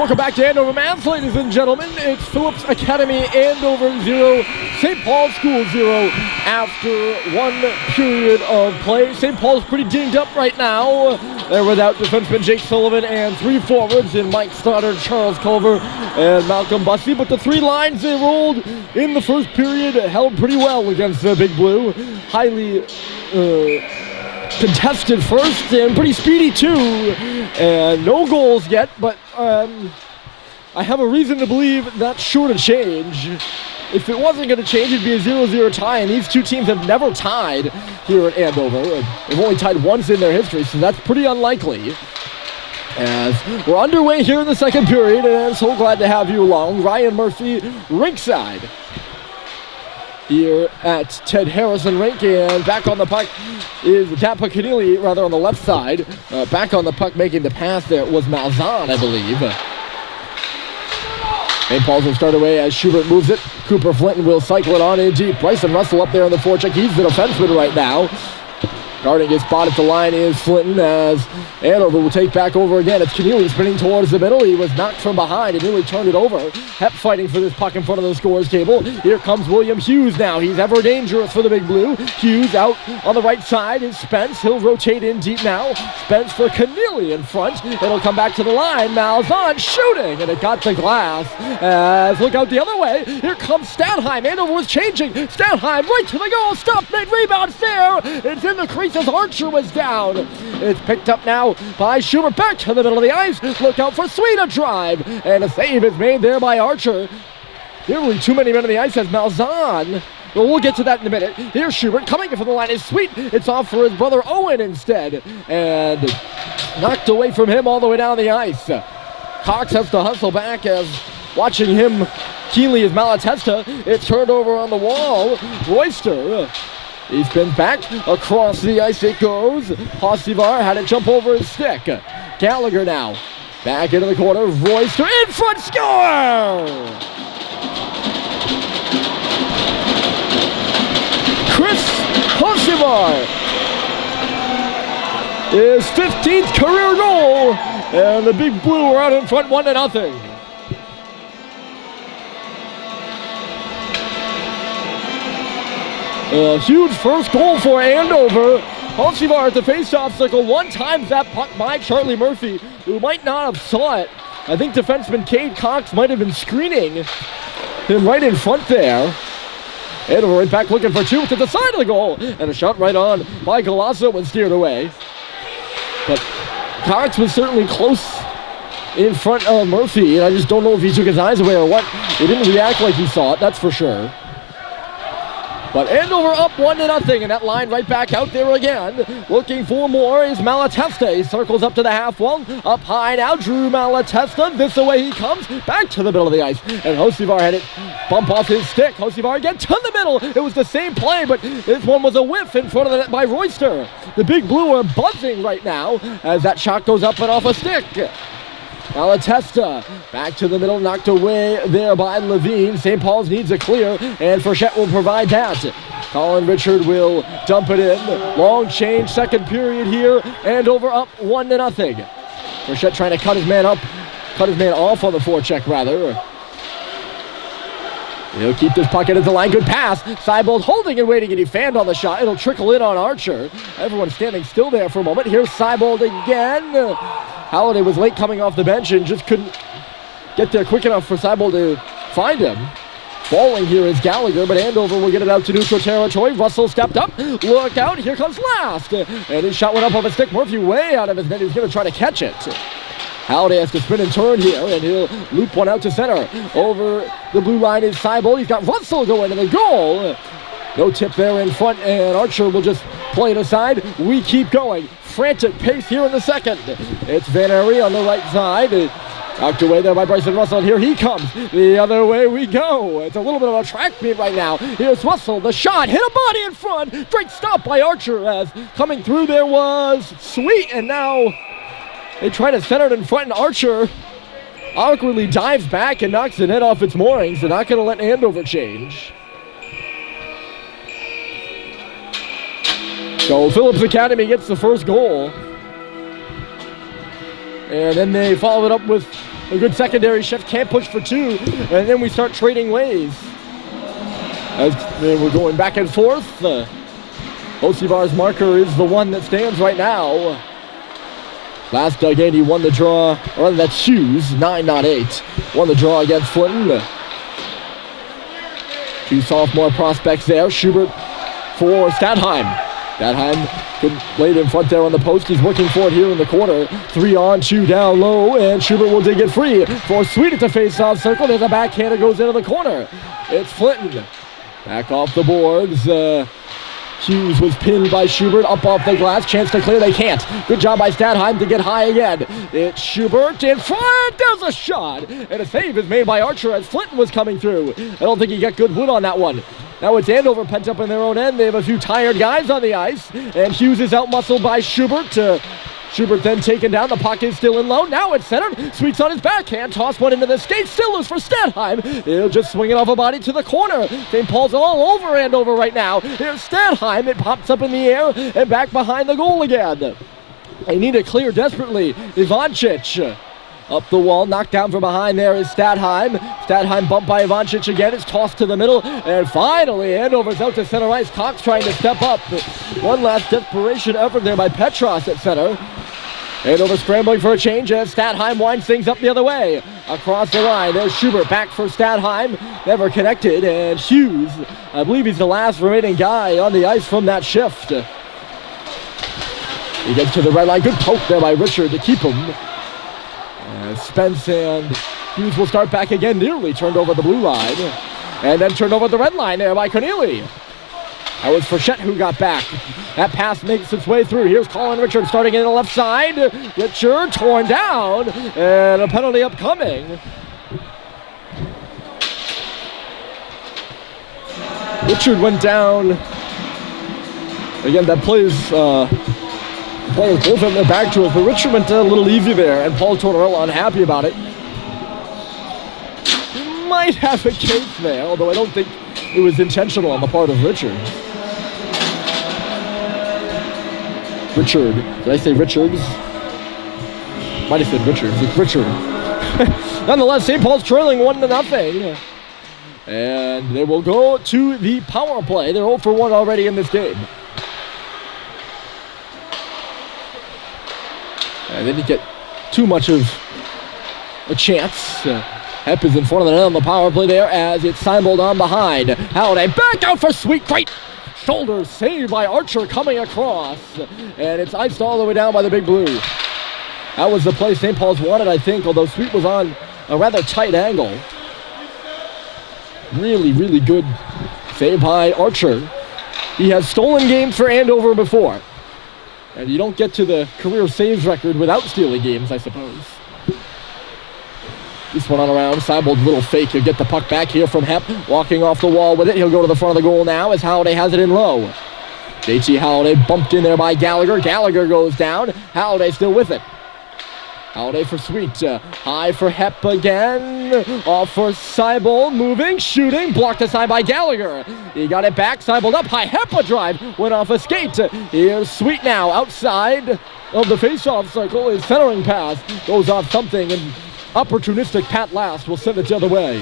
Welcome back to Andover Maths, ladies and gentlemen. It's Phillips Academy Andover 0, St. Paul School 0 after one period of play. St. Paul's pretty dinged up right now. They're without defenseman Jake Sullivan and three forwards in Mike Stoddard, Charles Culver, and Malcolm Bussey. But the three lines they rolled in the first period held pretty well against the Big Blue. Highly contested first and pretty speedy too, and no goals yet, but I have a reason to believe that's sure to change. If it wasn't going to change, it'd be a 0-0 tie, and these two teams have never tied here at Andover. They've only tied once in their history, so that's pretty unlikely. As we're underway here in the second period, and I'm so glad to have you along. Ryan Murphy, Rinkside, here at Ted Harrison Rink, and back on the puck is Dappa Keneally, rather on the left side. Back on the puck making the pass there was Malzahn, I believe. St. Paul's will start away as Schubert moves it. Cooper Flinton will cycle it on in deep. Bryson Russell up there on the forecheck. He's the defenseman right now. Guarding his spot at the line is Flinton, as Andover will take back over again. It's Keneally spinning towards the middle. He was knocked from behind and nearly turned it over. Hep fighting for this puck in front of the scorer's table. Here comes William Hughes now. He's ever dangerous for the Big Blue. Hughes out on the right side is Spence. He'll rotate in deep now. Spence for Keneally in front. It'll come back to the line. Malzahn shooting, and it got the glass. As look out the other way. Here comes Stanheim. Andover was changing. Stanheim right to the goal. Stop, mid rebound there. It's in the crease as Archer was down. It's picked up now by Schubert. Back to the middle of the ice. Look out for Sweet, a drive. And a save is made there by Archer. Nearly too many men on the ice as Malzahn. Well, we'll get to that in a minute. Here's Schubert coming from the line is Sweet. It's off for his brother Owen instead. And knocked away from him all the way down the ice. Cox has to hustle back as watching him keenly as Malatesta. It's turned over on the wall. Royster. He spins back, across the ice it goes. Hossivar had it jump over his stick. Gallagher now, back into the corner. Royster in front, score! Chris Hossivar, his 15th career goal, and the Big Blue are out in front 1-0. A huge first goal for Andover. Hossivar at the face-off circle. One times that puck by Charlie Murphy, who might not have saw it. I think defenseman Cade Cox might have been screening him right in front there. Andover right back looking for two to the side of the goal. And a shot right on by Galasso and steered away. But Cox was certainly close in front of Murphy, and I just don't know if he took his eyes away or what. He didn't react like he saw it, that's for sure. But Andover up 1-0, and that line right back out there again. Looking for more is Malatesta. He circles up to the half wall. Up high now, Drew Malatesta. This away he comes. Back to the middle of the ice. And Hossivar had it bump off his stick. Hossivar again to the middle. It was the same play, but this one was a whiff in front of the net by Royster. The Big Blue are buzzing right now as that shot goes up and off a stick. Malatesta back to the middle, knocked away there by Levine. St. Paul's needs a clear, and Frechette will provide that. Colin Richard will dump it in. Long change, second period here. Andover up 1-0. Frechette trying to cut his man off on the forecheck rather. He'll keep this puck into the line. Good pass. Seibold holding and waiting, and he fanned on the shot. It'll trickle in on Archer. Everyone standing still there for a moment. Here's Seibold again. Halliday was late coming off the bench and just couldn't get there quick enough for Seibold to find him. Falling here is Gallagher, but Andover will get it out to neutral territory. Russell stepped up. Look out. Here comes Last. And his shot went up off a stick. Murphy way out of his net. He's going to try to catch it. Halliday has to spin and turn here, and he'll loop one out to center. Over the blue line is Seibold. He's got Russell going to the goal. No tip there in front, and Archer will just play it aside. We keep going. Frantic pace here in the second. It's Van Arie on the right side. Knocked away there by Bryson Russell, and here he comes. The other way we go. It's a little bit of a track meet right now. Here's Russell, the shot, hit a body in front. Great stop by Archer as coming through there was Sweet, and now they try to center it in front, and Archer awkwardly dives back and knocks the net off its moorings. They're not going to let Andover change. So Phillips Academy gets the first goal. And then they follow it up with a good secondary shift. Can't push for two. And then we start trading ways. As we're going back and forth. Osivar's marker is the one that stands right now. Last game, he won the draw, or rather that's Hughes, 9, not 8. Won the draw against Flinton. Two sophomore prospects there. Schubert for Stadheim. Stadheim good laid in front there on the post. He's working for it here in the corner. 3 on, 2 down low, and Schubert will dig it free. For Sweet at the face-off circle. There's a backhand that goes into the corner. It's Flinton. Back off the boards. Hughes was pinned by Schubert, up off the glass, chance to clear, they can't. Good job by Stadheim to get high again. It's Schubert in front, there's a shot, and a save is made by Archer as Flinton was coming through. I don't think he got good wood on that one. Now it's Andover pent up in their own end. They have a few tired guys on the ice, and Hughes is outmuscled by Schubert. Schubert then taken down, the puck is still in low, now it's centered, Sweet's on his backhand, toss one into the skates, still loose for Stadheim. He'll just swing it off a body to the corner. St. Paul's all over Andover right now. Here's Stadheim, it pops up in the air and back behind the goal again. They need to clear desperately. Ivancic up the wall, knocked down from behind there is Stadheim. Stadheim bumped by Ivancic again, it's tossed to the middle, and finally Andover's out to center ice. Cox trying to step up. One last desperation effort there by Petros at center. Andover scrambling for a change as Stadheim winds things up the other way. Across the line, there's Schubert back for Stadheim. Never connected, and Hughes, I believe he's the last remaining guy on the ice from that shift. He gets to the red line, good poke there by Richard to keep him. Spence and Hughes will start back again, nearly turned over the blue line. And then turned over the red line there by Corneli. That was Frechette who got back. That pass makes its way through. Here's Colin Richard starting in the left side. Richard torn down, and a penalty upcoming. Richard went down. Again, that plays players both have their back to us, but Richard went a little easy there, and Paul Tortorella unhappy about it. Might have a case there, although I don't think it was intentional on the part of Richard. Did I say Richards? Might have said Richards. It's Richard. Nonetheless, St. Paul's trailing 1-0. And they will go to the power play. They're 0 for 1 already in this game. And they didn't get too much of a chance. Hepp is in front of the net on the power play there as it's Seinbold on behind. Halliday back out for Sweet. Great shoulder saved by Archer coming across. And it's iced all the way down by the Big Blue. That was the play St. Paul's wanted, I think, although Sweet was on a rather tight angle. Really, really good save by Archer. He has stolen games for Andover before. And you don't get to the career saves record without stealing games, I suppose. This one on around. Seibold's little fake. He'll get the puck back here from Hepp. Walking off the wall with it. He'll go to the front of the goal now as Halliday has it in low. JT Halliday bumped in there by Gallagher. Gallagher goes down. Halliday still with it. Halliday for Sweet. High for Hepp again. Off for Seibold. Moving, shooting. Blocked aside by Gallagher. He got it back. Seibold up high. Hepp a drive. Went off a skate. Here's Sweet now. Outside of the face-off circle. His centering pass goes off something, and opportunistic Pat Last will send it the other way.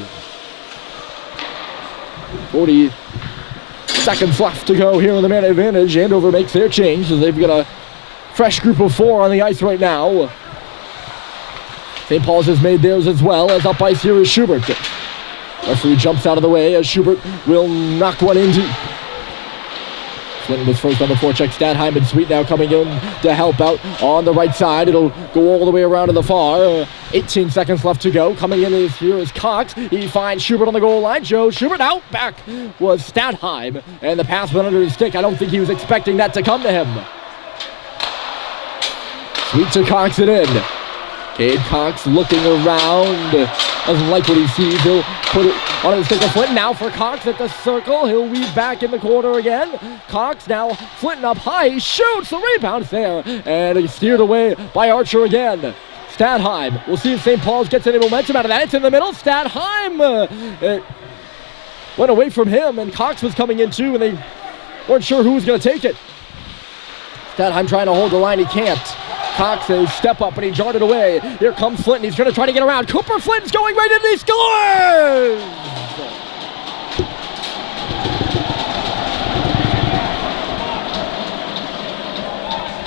40 seconds left to go here in the man advantage. Andover makes their change as they've got a fresh group of 4 on the ice right now. St. Paul's has made theirs as well, as up ice here is Schubert. Referee jumps out of the way as Schubert will knock one in deep. Clinton was first on the forecheck. Stadheim and Sweet now coming in to help out on the right side. It'll go all the way around to the far. 18 seconds left to go. Coming in here is Cox. He finds Schubert on the goal line. Joe Schubert out. Back was Stadheim. And the pass went under his stick. I don't think he was expecting that to come to him. Sweet to Cox it in. Cade Cox looking around. Doesn't like what he sees. He'll put it on his stick of Flinton. Now for Cox at the circle. He'll weave back in the corner again. Cox now. Flinton up high. He shoots. The rebound's there. And he's steered away by Archer again. Stadheim. We'll see if St. Paul's gets any momentum out of that. It's in the middle. Stadheim. It went away from him, and Cox was coming in too, and they weren't sure who was going to take it. Stadheim trying to hold the line. He can't. Cox a step up and he jarred it away. Here comes Flinton. He's going to try to get around. Cooper Flinton's going right in and he scores!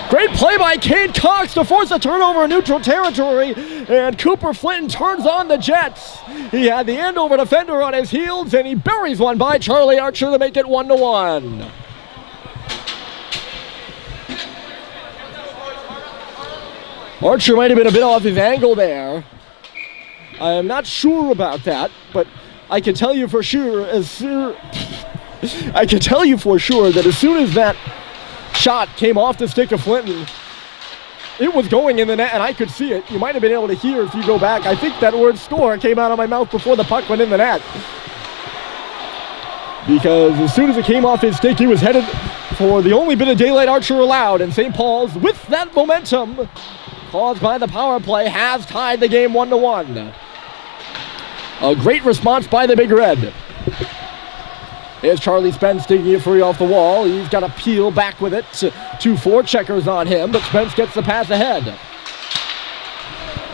Great play by Cade Cox to force a turnover in neutral territory, and Cooper Flinton turns on the Jets. He had the Andover defender on his heels, and he buries one by Charlie Archer to make it 1-1. Archer might have been a bit off his angle there. I am not sure about that, but I can tell you for sure that as soon as that shot came off the stick of Flinton, it was going in the net, and I could see it. You might have been able to hear if you go back. I think that word score came out of my mouth before the puck went in the net. Because as soon as it came off his stick, he was headed for the only bit of daylight Archer allowed, and St. Paul's, with that momentum caused by the power play, has tied the game 1-1. A great response by the Big Red. Here's Charlie Spence taking it free off the wall. He's got to peel back with it. 2 forecheckers on him, but Spence gets the pass ahead.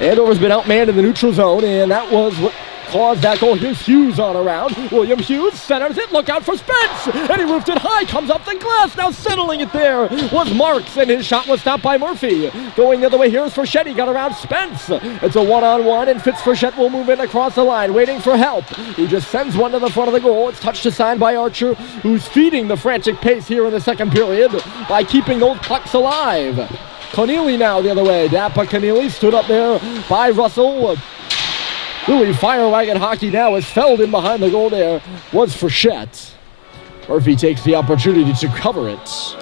Andover's been outmanned in the neutral zone, and that was what caused that goal. Here's Hughes on around. William Hughes centers it. Look out for Spence. And he roofed it high. Comes up the glass. Now settling it there was Marks, and his shot was stopped by Murphy. Going the other way, here's Frechette. He got around Spence. It's a one-on-one, and Frechette will move in across the line, waiting for help. He just sends one to the front of the goal. It's touched aside by Archer, who's feeding the frantic pace here in the second period by keeping those pucks alive. Connealy now the other way. Dappa Connealy stood up there by Russell. Really fire wagon hockey now as Feldon behind the goal there was Frechette. Murphy takes the opportunity to cover it.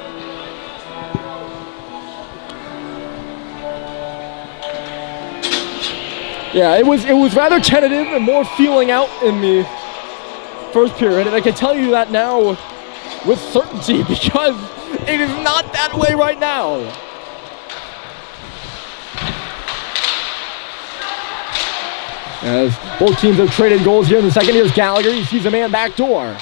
Yeah, it was rather tentative and more feeling out in the first period, and I can tell you that now with certainty because it is not that way right now. As both teams have traded goals here in the second. Here's Gallagher. He sees a man back door.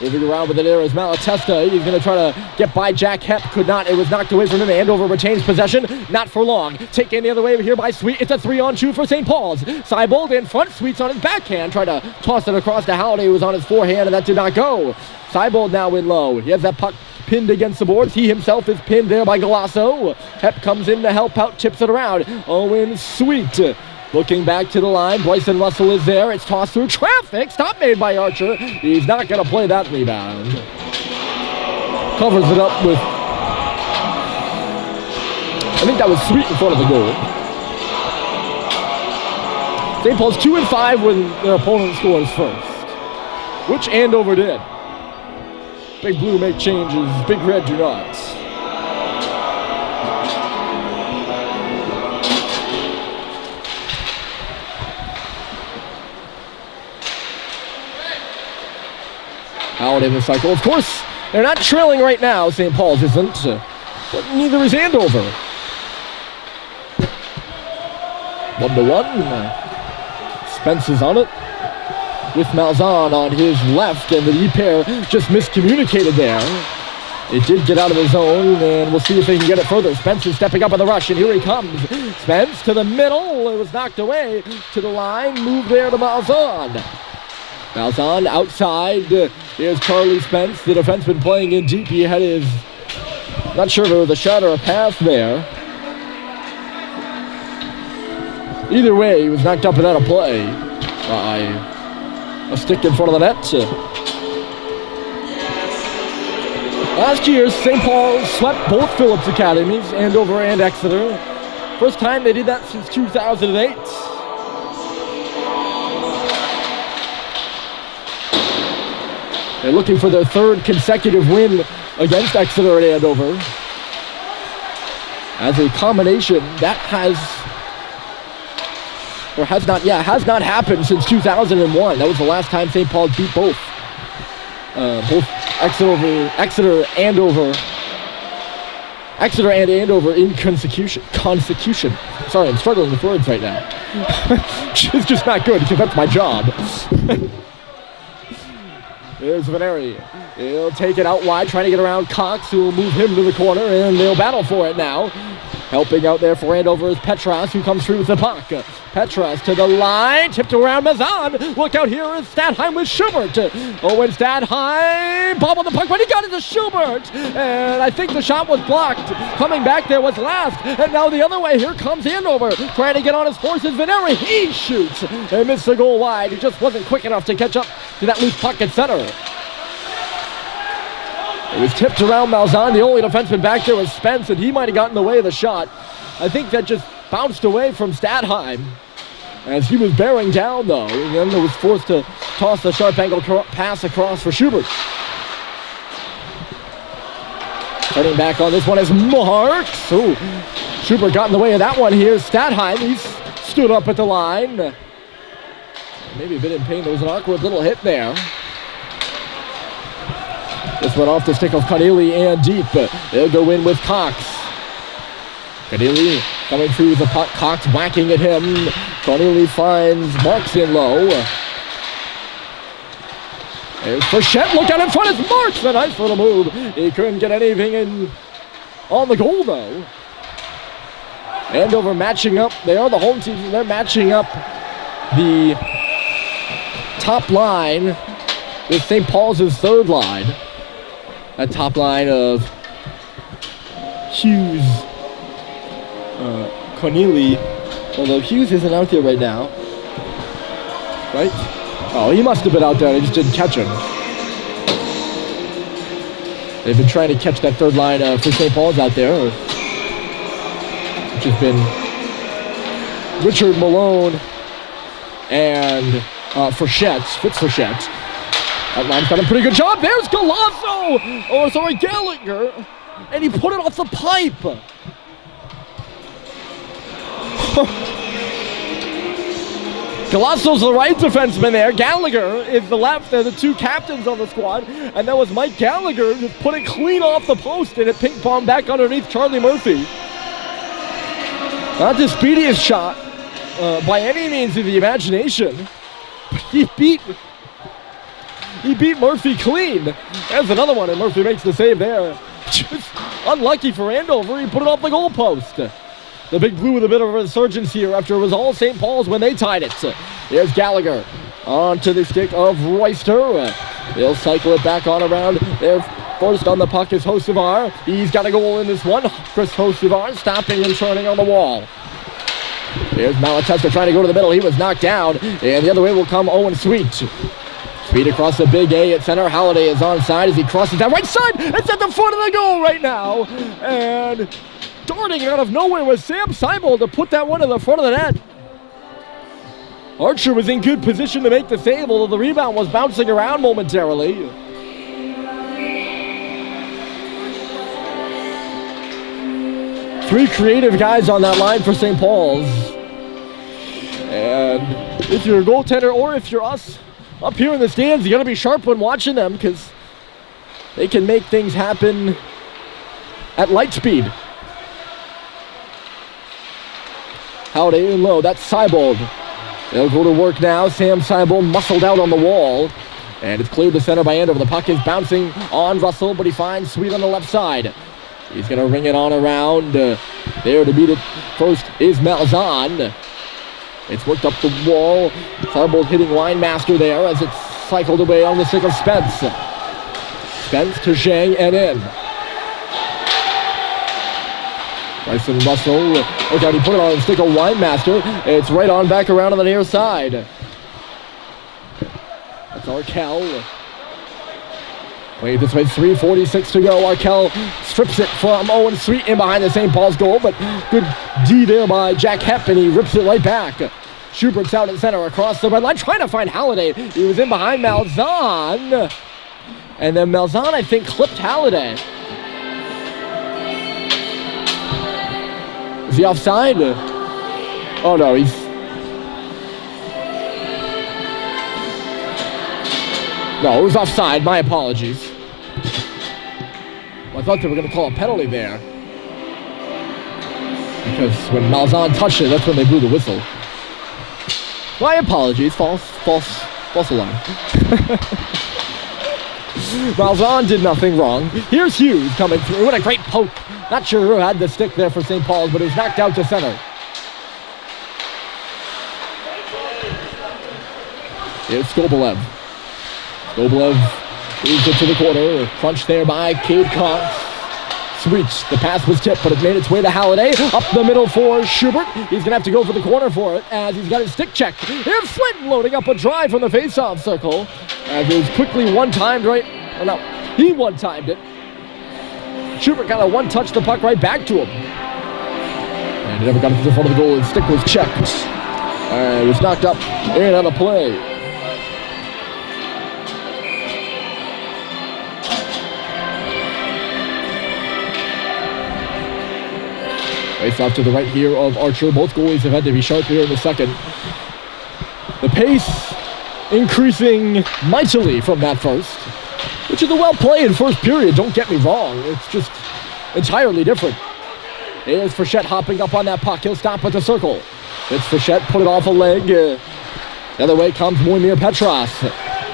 Moving around with it there is Malatesta. He's going to try to get by Jack Hepp. Could not. It was knocked away from him. Andover retains possession. Not for long. Taken the other way here by Sweet. It's a 3-on-2 for St. Paul's. Seibold in front. Sweet's on his backhand. Tried to toss it across to Halliday, who was on his forehand, and that did not go. Seibold now in low. He has that puck pinned against the boards. He himself is pinned there by Galasso. Hepp comes in to help out, tips it around. Owen Sweet looking back to the line. Bryson Russell is there. It's tossed through traffic. Stop made by Archer. He's not going to play that rebound. Covers it up with, I think that was Sweet in front of the goal. St. Paul's 2-5 when their opponent scores first, which Andover did. Big Blue make changes, Big Red do not. Out in the cycle. Of course, they're not trailing right now, St. Paul's isn't, but neither is Andover. 1-1. Spence is on it, with Malzahn on his left, and the D pair just miscommunicated there. It did get out of his zone, and we'll see if they can get it further. Spence is stepping up in the rush, and here he comes. Spence to the middle. It was knocked away to the line. Move there to Malzahn. Malzahn outside. Here's Charlie Spence. The defenseman playing in deep. He had his, not sure if it was a shot or a pass there. Either way, he was knocked up and out of play by a stick in front of the net. Last year, St. Paul swept both Phillips academies, Andover and Exeter. First time they did that since 2008. They're looking for their third consecutive win against Exeter and Andover. As a combination, that has not happened since 2001. That was the last time St. Paul beat both Exeter and Andover in consecution. Sorry, I'm struggling with words right now. It's just not good because that's my job. Here's Veneri. He'll take it out wide, trying to get around Cox, who will move him to the corner, and they'll battle for it now. Helping out there for Andover is Petras, who comes through with the puck. Petras to the line, tipped around Mazan. Look out, here is Stadheim with Schubert. Owen Stadheim, ball on the puck, but he got it to Schubert. And I think the shot was blocked. Coming back there was Last. And now the other way, here comes Andover. Trying to get on his horses, Veneri, he shoots. And missed the goal wide. He just wasn't quick enough to catch up to that loose puck at center. It was tipped around Malzahn. The only defenseman back there was Spence, and he might have gotten in the way of the shot. I think that just bounced away from Stadheim as he was bearing down, though. And then he was forced to toss the sharp angle pass across for Schubert. Turning back on this one is Marks. Ooh, Schubert got in the way of that one. Here's Stadheim. He's stood up at the line. Maybe a bit in pain. There was an awkward little hit there. This one off the stick of Connealy and deep. They'll go in with Cox. Connealy coming through the puck. Cox whacking at him. Connealy finds Marks in low. There's Frechette. Look out in front. It's Marks. A nice little move. He couldn't get anything in on the goal, though. Andover matching up. They are the home team, and they're matching up the top line with St. Paul's third line. That top line of Hughes, Connealy, although Hughes isn't out there right now, right? Oh, he must have been out there, they just didn't catch him. They've been trying to catch that third line for St. Paul's out there, which has been Richard Malone and Fitz Frechette. That line's done a pretty good job. There's Gallagher. And he put it off the pipe. Galasso's the right defenseman there. Gallagher is the left. They're the two captains on the squad. And that was Mike Gallagher just put it clean off the post and it ping-ponged back underneath Charlie Murphy. Not the speediest shot by any means of the imagination. But he beat Murphy clean. There's another one, and Murphy makes the save there. Just unlucky for Andover. He put it off the goalpost. The Big Blue with a bit of a resurgence here after it was all St. Paul's when they tied it. Here's Gallagher onto the stick of Royster. They'll cycle it back on around. They're first on the puck is Hocevar. He's got a goal in this one. Chris Hocevar stopping and turning on the wall. Here's Malatesta trying to go to the middle. He was knocked down. And the other way will come Owen Sweet. Sweet across the big A at center. Halliday is onside as he crosses that right side. It's at the front of the goal right now. And darting out of nowhere was Sam Seibold to put that one in the front of the net. Archer was in good position to make the save, although the rebound was bouncing around momentarily. Three creative guys on that line for St. Paul's. And if you're a goaltender or if you're us up here in the stands, you gotta be sharp when watching them because they can make things happen at light speed. Halliday in low, that's Seibold. They'll go to work now. Sam Seibold muscled out on the wall. And it's cleared to center by Andover. The puck is bouncing on Russell, but he finds Sweet on the left side. He's gonna ring it on around. There to beat it first is Malzahn. It's worked up the wall. Seibold hitting line master there as it's cycled away on the stick of Spence. Spence to Zhang and in. Bryson Russell, look out, he put it on the stick of Winemaster. It's right on back around on the near side. That's Arkell. Played this way, 3:46 to go. Arkell strips it from Owen Sweet in behind the St. Paul's goal, but good D there by Jack Hepp, and he rips it right back. Schubert's out at center across the red line, trying to find Halliday. He was in behind Malzahn. And then Malzahn, I think, clipped Halliday. Is he offside? Oh no, he's... No, it was offside. My apologies. Well, I thought they were going to call a penalty there. Because when Malzahn touched it, that's when they blew the whistle. My apologies. False alarm. Malzahn did nothing wrong. Here's Hughes coming through, and a great poke. Not sure who had the stick there for St. Paul's, but it was knocked out to center. Here's Skobelev. Skobelev moves it to the corner. Crunch there by Cade Cox. Sweets. The pass was tipped, but it made its way to Halliday. Up the middle for Schubert. He's going to have to go for the corner for it as he's got his stick checked. Here's Flynn loading up a drive from the face-off circle. As it was quickly one-timed right... Or no, he one-timed it. Schubert kind of one-touched the puck right back to him. And he never got it to the front of the goal. His stick was checked. It was knocked up and out of play. Face off to the right here of Archer. Both goalies have had to be sharp here in the second. The pace increasing mightily from that first, which is a well-played first period, don't get me wrong. It's just entirely different. Here's Frechette hopping up on that puck. He'll stop at the circle. It's Frechette, put it off a leg. The other way comes Moimir Petras.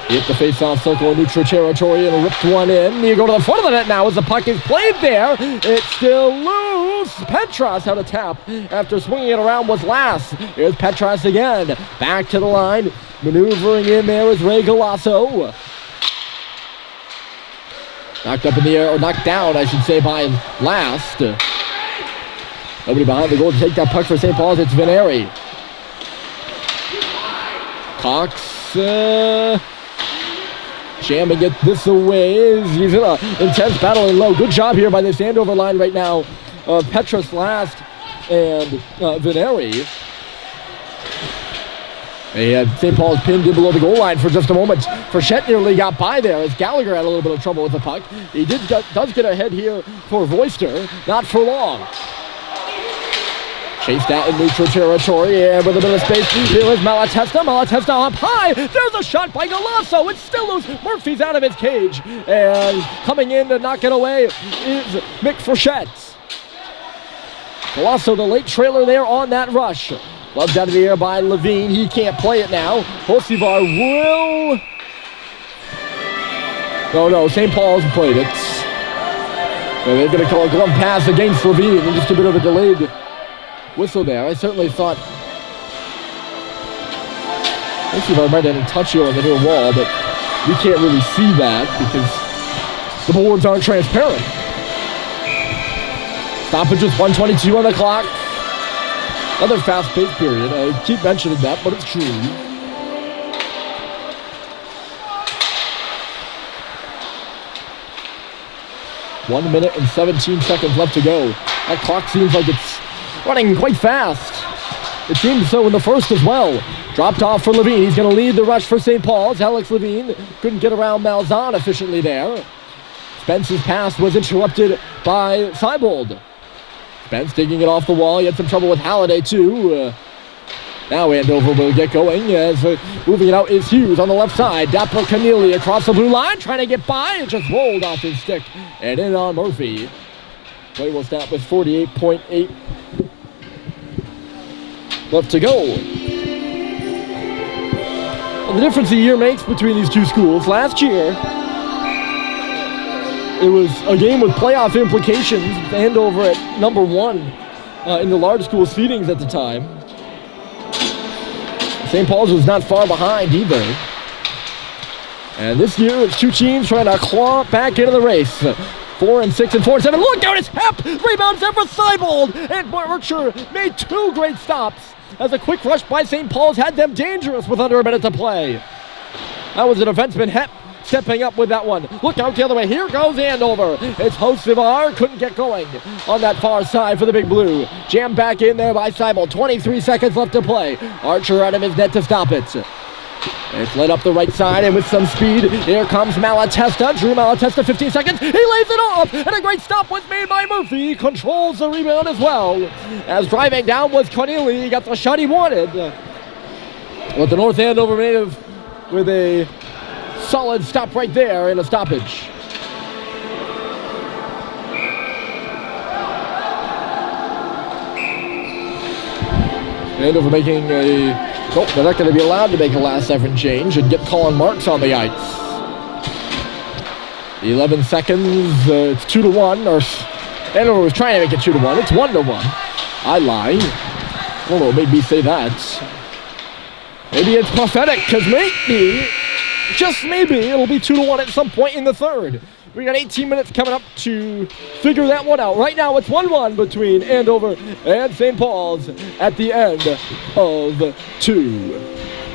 He hit the face-off circle in neutral territory and ripped one in. You go to the front of the net now as the puck is played there. It's still loose. Petras had a tap after swinging it around was last. Here's Petras again. Back to the line. Maneuvering in there is Ray Galasso. Knocked up in the air, or knocked down, I should say, by last. Nobody behind the goal to take that puck for St. Paul's. It's Veneri. Cox, jamming it this away. He's in an intense battle in low. Good job here by this Andover line right now. Petras last and Veneri. They had St. Paul's pinned in below the goal line for just a moment. Frechette nearly got by there as Gallagher had a little bit of trouble with the puck. He does get ahead here for Voister, not for long. Chased out in neutral territory, and with a bit of space, here is Malatesta. Malatesta up high. There's a shot by Galasso. It's still loose. Murphy's out of his cage. And coming in to knock it away is Mick Frechette. Galasso, the late trailer there on that rush. Loved out of the air by Levine. He can't play it now. Hosivar will... No, St. Paul's played it. So they're going to call a glove pass against Levine, and just a bit of a delayed whistle there. I certainly thought Hosivar might have a touch here on the near wall, but we can't really see that because the boards aren't transparent. Stoppages, 1:22 on the clock. Another fast-paced period. I keep mentioning that, but it's true. One minute and 17 seconds left to go. That clock seems like it's running quite fast. It seemed so in the first as well. Dropped off for Levine. He's going to lead the rush for St. Paul's. Alex Levine couldn't get around Malzahn efficiently there. Spence's pass was interrupted by Seibold. Spence digging it off the wall. He had some trouble with Halliday too. Now Andover will get going as moving it out is Hughes on the left side. Dapper Keneally across the blue line trying to get by. It just rolled off his stick and in on Murphy. Play will stop with 48.8 left to go. Well, the difference a year makes between these two schools. Last year, it was a game with playoff implications. Andover at number one in the large school seedings at the time. St. Paul's was not far behind either. And this year, it's two teams trying to claw back into the race. 4 and 6 and 4 and 7. Look out, it's Hep! Rebounds there for Seibold! And Archer made two great stops as a quick rush by St. Paul's had them dangerous with under a minute to play. That was a defenseman, Hep, stepping up with that one. Look out the other way. Here goes Andover. It's Hosivar. Couldn't get going on that far side for the Big Blue. Jammed back in there by Seibold. 23 seconds left to play. Archer out of his net to stop it. It's led up the right side and with some speed. Here comes Malatesta. Drew Malatesta, 15 seconds. He lays it off. And a great stop was made by Murphy. He controls the rebound as well. As driving down was Keneally. He got the shot he wanted. But the North Andover native with a solid stop right there in a stoppage. Andover making a... Nope, they're not going to be allowed to make a last second change and get Colin Marks on the ice. 11 seconds. It's 2-1. Or Andover was trying to make it 2-1. It's 1-1. I lie. Well, no, made me say that. Maybe it's prophetic, because maybe, just maybe, it'll be 2-1 at some point in the third. We got 18 minutes coming up to figure that one out. Right now, it's 1-1 between Andover and St. Paul's at the end of 2.